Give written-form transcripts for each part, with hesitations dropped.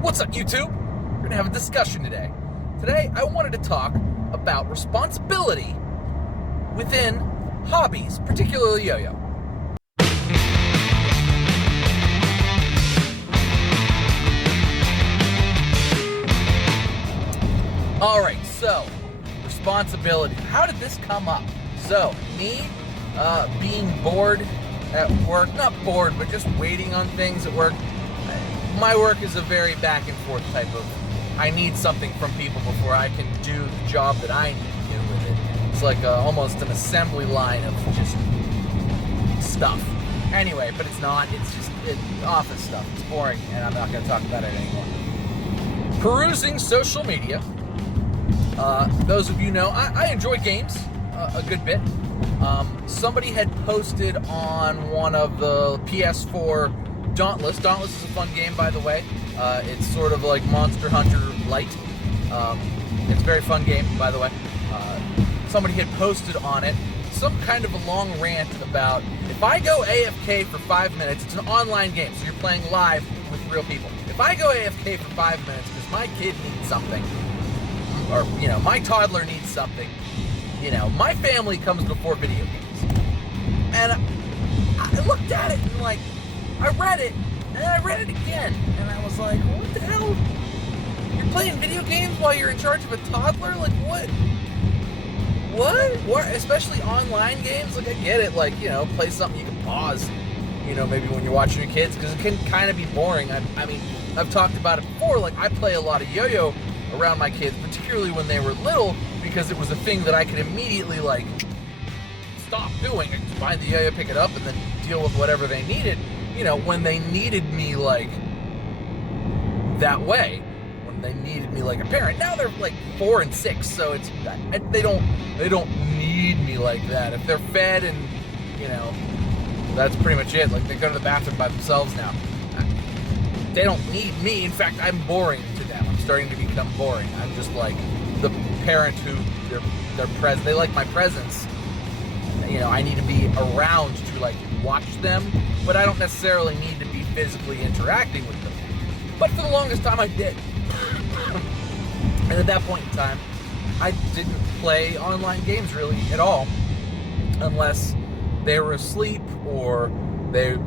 What's up, YouTube? We're going to have a discussion today. Today, I wanted to talk about responsibility within hobbies, particularly yo-yo. Alright, so, responsibility. How did this come up? So, me being bored at work, not bored, but just waiting on things at work. My work is a very back and forth type of, I need something from people before I can do the job that I need to do with it. It's like almost an assembly line of just stuff. Anyway, but it's not, it's just office stuff. It's boring, and I'm not going to talk about it anymore. Perusing social media. Those of you know, I enjoy games a good bit. Somebody had posted on one of the PS4 Dauntless. Dauntless is a fun game, by the way. It's sort of like Monster Hunter Light. It's a very fun game, by the way. Somebody had posted on it some kind of a long rant about, if I go AFK for 5 minutes, it's an online game, so you're playing live with real people. If I go AFK for 5 minutes because my kid needs something, or, you know, my toddler needs something, you know, my family comes before video games. And I looked at it and, like, I read it, and I read it again, and I was like, what the hell? You're playing video games while you're in charge of a toddler? Like, what? What? Especially online games? Like, I get it, like, you know, play something you can pause, you know, maybe when you're watching your kids, because it can kind of be boring. I mean, I've talked about it before, like, I play a lot of yo-yo around my kids, particularly when they were little, because it was a thing that I could immediately, like, stop doing. I could find the yo-yo, pick it up, and then deal with whatever they needed. You know, when they needed me, like, that way, when they needed me like a parent. Now they're like 4 and 6, so it's, they don't need me like that. If they're fed and, you know, that's pretty much it. Like, they go to the bathroom by themselves now. They don't need me. In fact, I'm boring to them. I'm starting to become boring. I'm just like the parent who they like my presence. You know, I need to be around to, like, watch them, but I don't necessarily need to be physically interacting with them. But for the longest time, I did. And at that point in time, I didn't play online games really at all, unless they were asleep or their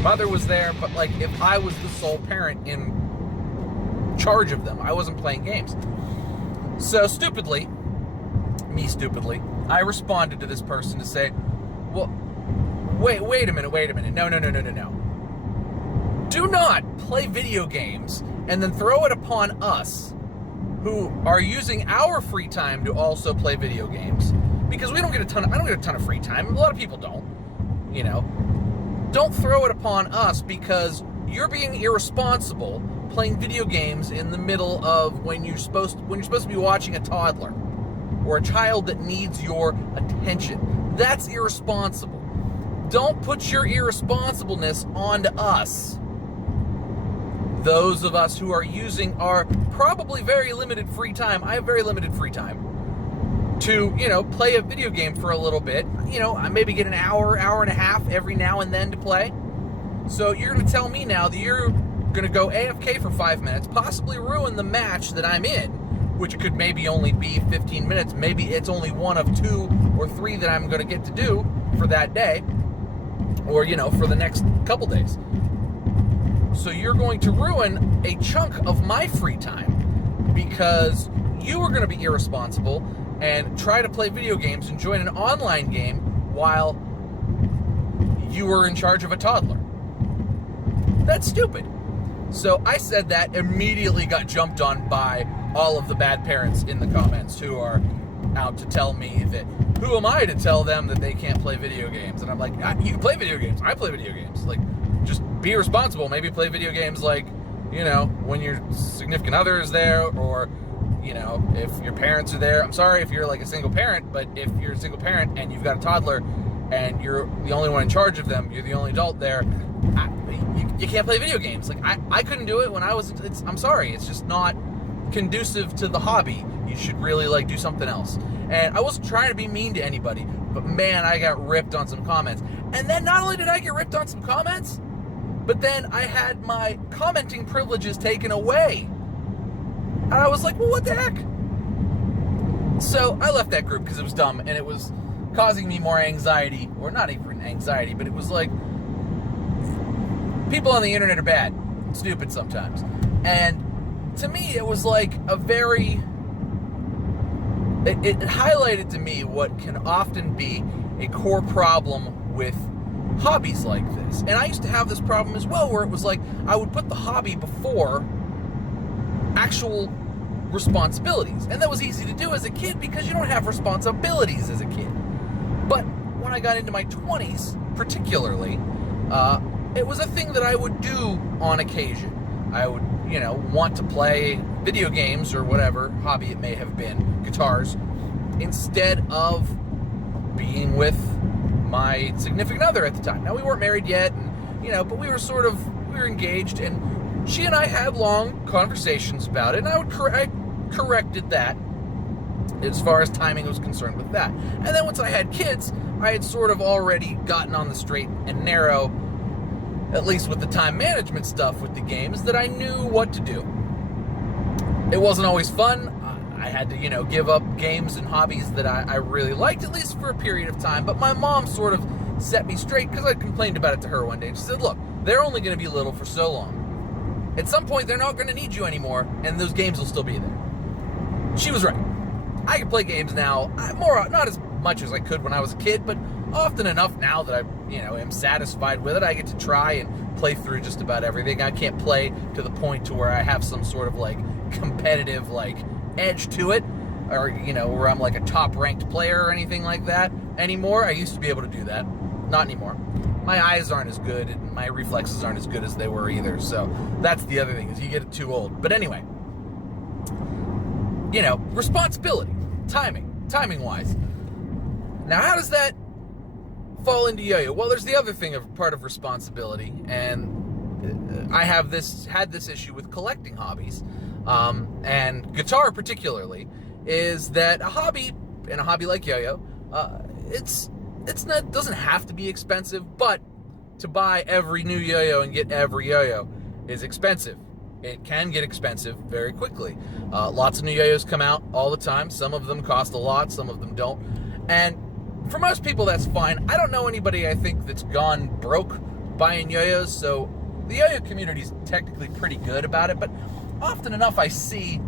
mother was there. But, like, if I was the sole parent in charge of them, I wasn't playing games. So stupidly, I responded to this person to say, well, wait a minute, no. Do not play video games and then throw it upon us who are using our free time to also play video games, because I don't get a ton of free time. A lot of people don't, you know. Don't throw it upon us because you're being irresponsible playing video games in the middle of when you're supposed to be watching a toddler or a child that needs your attention. That's irresponsible. Don't put your irresponsibleness onto us. Those of us who are using our probably very limited free time, I have very limited free time, to, you know, play a video game for a little bit. You know, I maybe get an hour and a half every now and then to play. So you're going to tell me now that you're going to go AFK for 5 minutes, possibly ruin the match that I'm in, which could maybe only be 15 minutes. Maybe it's only one of 2 or 3 that I'm going to get to do for that day, or, you know, for the next couple days. So you're going to ruin a chunk of my free time because you are going to be irresponsible and try to play video games and join an online game while you were in charge of a toddler. That's stupid. So I said that, immediately got jumped on by all of the bad parents in the comments who are out to tell me that, who am I to tell them that they can't play video games? And I'm like, you can play video games. I play video games. Like, just be responsible. Maybe play video games, like, you know, when your significant other is there, or, you know, if your parents are there. I'm sorry if you're like a single parent, but if you're a single parent and you've got a toddler and you're the only one in charge of them, you're the only adult there, you can't play video games. Like, I couldn't do it when I was, I'm sorry, it's just not conducive to the hobby. You should really, like, do something else. And I wasn't trying to be mean to anybody, but man, I got ripped on some comments. And then not only did I get ripped on some comments, But then I had my commenting privileges taken away. And I was like, well, what the heck? So I left that group because it was dumb and it was causing me more anxiety, or not even anxiety, but it was like, people on the internet are bad, stupid sometimes. And to me, it was like a very, it highlighted to me what can often be a core problem with hobbies like this. And I used to have this problem as well, where it was like, I would put the hobby before actual responsibilities. And that was easy to do as a kid because you don't have responsibilities as a kid. But when I got into my 20s, particularly, it was a thing that I would do on occasion. I would, want to play video games or whatever hobby it may have been, guitars, instead of being with my significant other at the time. Now, we weren't married yet, and, but we were engaged, and she and I had long conversations about it, and I corrected that as far as timing was concerned with that. And then once I had kids, I had sort of already gotten on the straight and narrow, at least with the time management stuff with the games, that I knew what to do. It wasn't always fun. I had to, give up games and hobbies that I really liked, at least for a period of time. But my mom sort of set me straight because I complained about it to her one day. She said, look, they're only going to be little for so long. At some point, they're not going to need you anymore, and those games will still be there. She was right. I can play games now, not as much as I could when I was a kid, but often enough now that I, am satisfied with it. I get to try and play through just about everything. I can't play to the point to where I have some sort of competitive edge to it, or where I'm a top ranked player or anything like that anymore. I used to be able to do that. Not anymore. My eyes aren't as good, and my reflexes aren't as good as they were either. So that's the other thing, is you get too old. But anyway, responsibility, timing wise. Now, how does that fall into yo-yo? Well, there's the other thing of part of responsibility, and I had this issue with collecting hobbies, and guitar particularly, is that a hobby like yo-yo, it doesn't have to be expensive, but to buy every new yo-yo and get every yo-yo is expensive. It can get expensive very quickly. Lots of new yo-yos come out all the time. Some of them cost a lot, some of them don't. And for most people, that's fine. I don't know anybody, I think, that's gone broke buying yo-yos, so the yo-yo community is technically pretty good about it, but often enough I see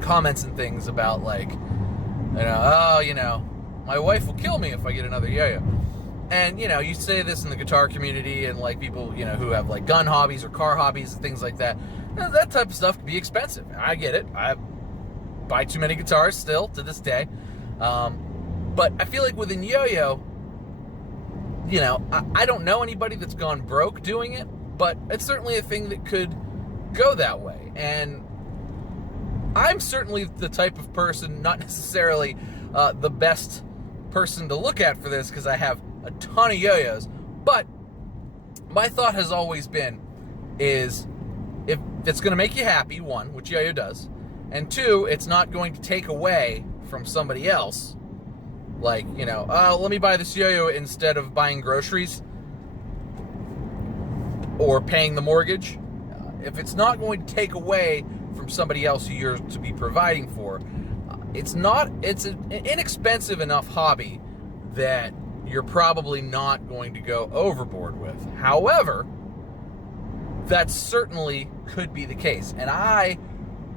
comments and things about my wife will kill me if I get another yo-yo. And, you say this in the guitar community, and people, who have gun hobbies or car hobbies and things like that. That type of stuff can be expensive. I get it. I buy too many guitars still to this day. But I feel like within yo-yo, I don't know anybody that's gone broke doing it, but it's certainly a thing that could go that way. And I'm certainly the type of person, not necessarily the best person to look at for this, because I have a ton of yo-yos, but my thought has always been, is if it's going to make you happy, one, which yo-yo does, and two, it's not going to take away from somebody else, let me buy this yo-yo instead of buying groceries or paying the mortgage. If it's not going to take away from somebody else who you're to be providing for, it's an inexpensive enough hobby that you're probably not going to go overboard with. However, that certainly could be the case. And I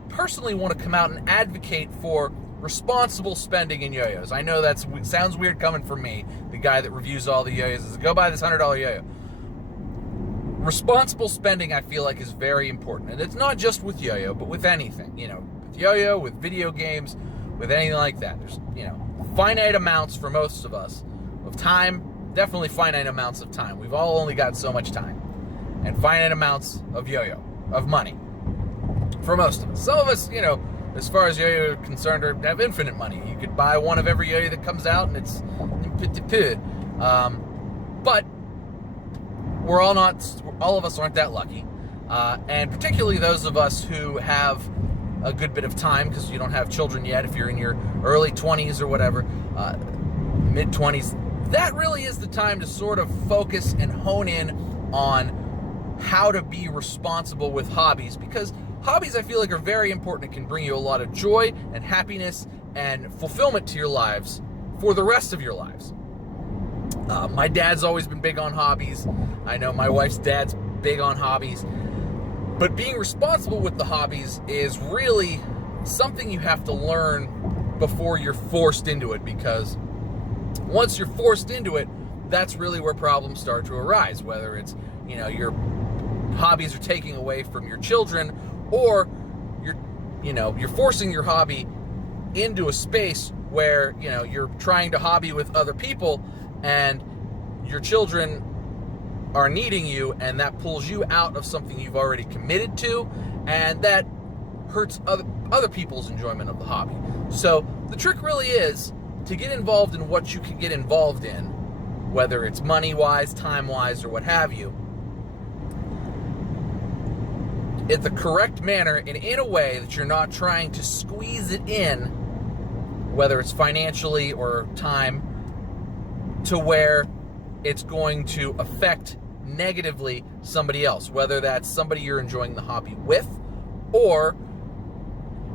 personally want to come out and advocate for responsible spending in yo-yos. I know that sounds weird coming from me, the guy that reviews all the yo-yos, says, go buy this $100 yo-yo. Responsible spending, I feel like, is very important. And it's not just with yo-yo, but with anything. With yo-yo, with video games, with anything like that. There's, finite amounts for most of us of time, definitely finite amounts of time. We've all only got so much time. And finite amounts of yo-yo, of money, for most of us. Some of us, as far as yo-yo are concerned, have infinite money. You could buy one of every yo-yo that comes out, and it's petit. But all of us aren't that lucky. And particularly those of us who have a good bit of time, because you don't have children yet, if you're in your early 20s or whatever, mid-20s, that really is the time to sort of focus and hone in on how to be responsible with hobbies, because hobbies, I feel like, are very important. It can bring you a lot of joy and happiness and fulfillment to your lives for the rest of your lives. My dad's always been big on hobbies. I know my wife's dad's big on hobbies. But being responsible with the hobbies is really something you have to learn before you're forced into it, because once you're forced into it, that's really where problems start to arise, whether it's, you know, your hobbies are taking away from your children, or you're forcing your hobby into a space where, you know, you're trying to hobby with other people and your children are needing you, and that pulls you out of something you've already committed to, and that hurts other people's enjoyment of the hobby. So the trick really is to get involved in what you can get involved in, whether it's money-wise, time-wise, or what have you, in the correct manner and in a way that you're not trying to squeeze it in, whether it's financially or time, to where it's going to affect negatively somebody else, whether that's somebody you're enjoying the hobby with, or,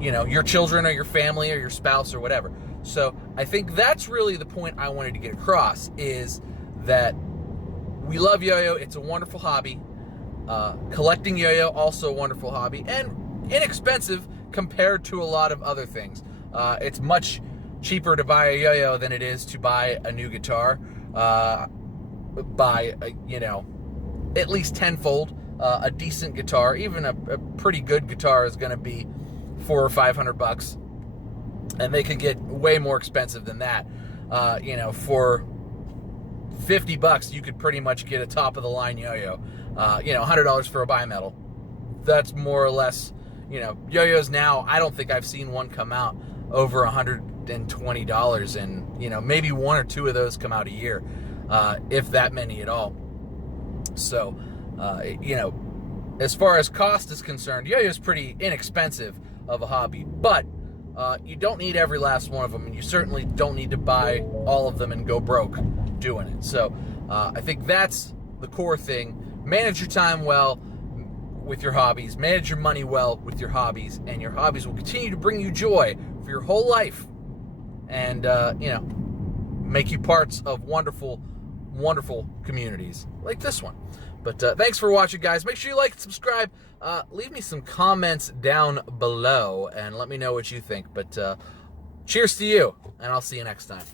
you know, your children or your family or your spouse or whatever. So I think that's really the point I wanted to get across, is that we love yo-yo. It's a wonderful hobby. Collecting yo-yo, also a wonderful hobby, and inexpensive compared to a lot of other things. It's much cheaper to buy a yo-yo than it is to buy a new guitar, by at least tenfold. A decent guitar, even a pretty good guitar, is going to be $400 or $500, and they can get way more expensive than that. For $50, you could pretty much get a top of the line yo-yo. $100 for a bimetal. That's more or less, yo-yos now. I don't think I've seen one come out over $120, and maybe one or two of those come out a year, if that many at all. So, as far as cost is concerned, yo-yo is pretty inexpensive of a hobby, but you don't need every last one of them, and you certainly don't need to buy all of them and go broke doing it. So I think that's the core thing. Manage your time well with your hobbies, manage your money well with your hobbies, and your hobbies will continue to bring you joy for your whole life, and make you parts of wonderful communities like this one. But thanks for watching, guys. Make sure you like and subscribe. Leave me some comments down below and let me know what you think. But cheers to you, and I'll see you next time.